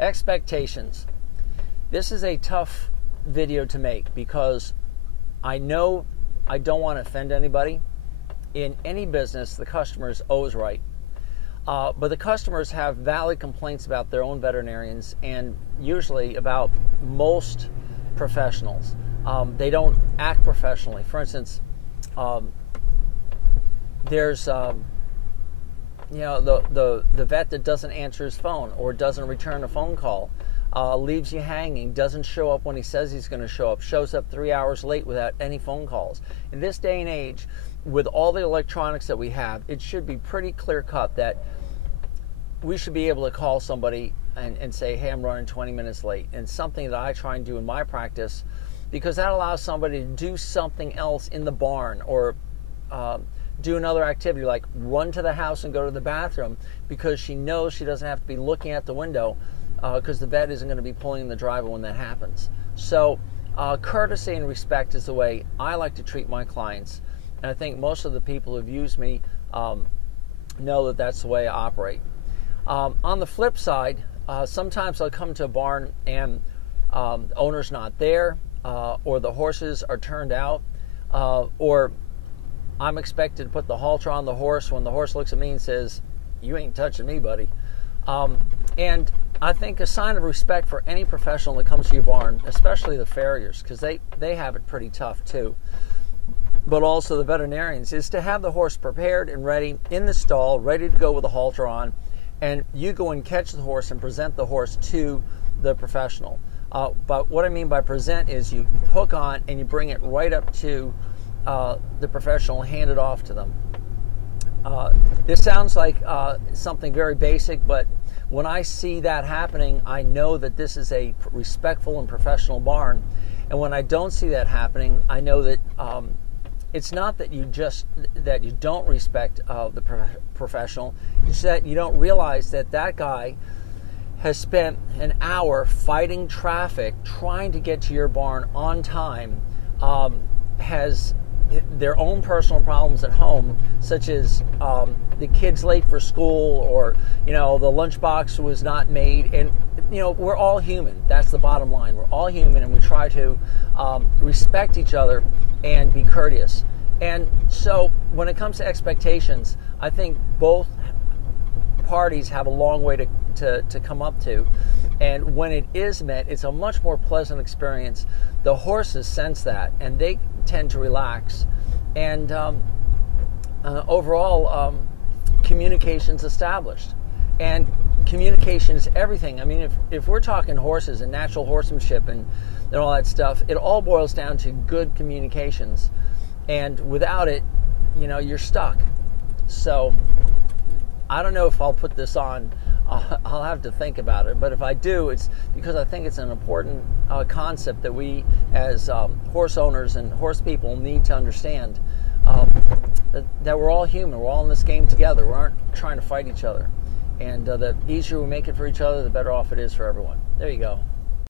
Expectations. This is a tough video to make because I know I don't want to offend anybody. In any business, the customer is always right. But the customers have valid complaints about their own veterinarians and usually about most professionals. They don't act professionally. For instance, there's the vet that doesn't answer his phone or doesn't return a phone call, leaves you hanging, doesn't show up when he says he's going to show up, shows up 3 hours late without any phone calls. In this day and age, with all the electronics that we have, it should be pretty clear cut that we should be able to call somebody and say, hey, I'm running 20 minutes late. And something that I try and do in my practice, because that allows somebody to do something else in the barn or do another activity like run to the house and go to the bathroom because she knows she doesn't have to be looking at the window because the vet isn't going to be pulling in the driveway when that happens. So courtesy and respect is the way I like to treat my clients. And I think most of the people who've used me know that that's the way I operate. On the flip side, sometimes I'll come to a barn and the owner's not there, or the horses are turned out, or I'm expected to put the halter on the horse when the horse looks at me and says, you ain't touching me, buddy. And I think a sign of respect for any professional that comes to your barn, especially the farriers, because they have it pretty tough too, but also the veterinarians, is to have the horse prepared and ready in the stall, ready to go with the halter on, and you go and catch the horse and present the horse to the professional. But what I mean by present is you hook on and you bring it right up to the professional and hand it off to them. This sounds like something very basic, but when I see that happening, I know that this is a respectful and professional barn. And when I don't see that happening, I know that it's not that you don't respect the professional. It's that you don't realize that that guy has spent an hour fighting traffic trying to get to your barn on time, has their own personal problems at home, such as the kid's late for school, or the lunchbox was not made. And we're all human. That's the bottom line. We're all human, and we try to respect each other and be courteous. And so when it comes to expectations, I think both parties have a long way to come up to. And when it is met, it's a much more pleasant experience. The horses sense that, and they tend to relax. And overall, communication's established. And communication is everything. I mean, if we're talking horses and natural horsemanship and all that stuff, it all boils down to good communications. And without it, you're stuck. So I don't know if I'll put this on. I'll have to think about it. But if I do, it's because I think it's an important concept that we as horse owners and horse people need to understand, that we're all human. We're all in this game together. We aren't trying to fight each other. And the easier we make it for each other, the better off it is for everyone. There you go.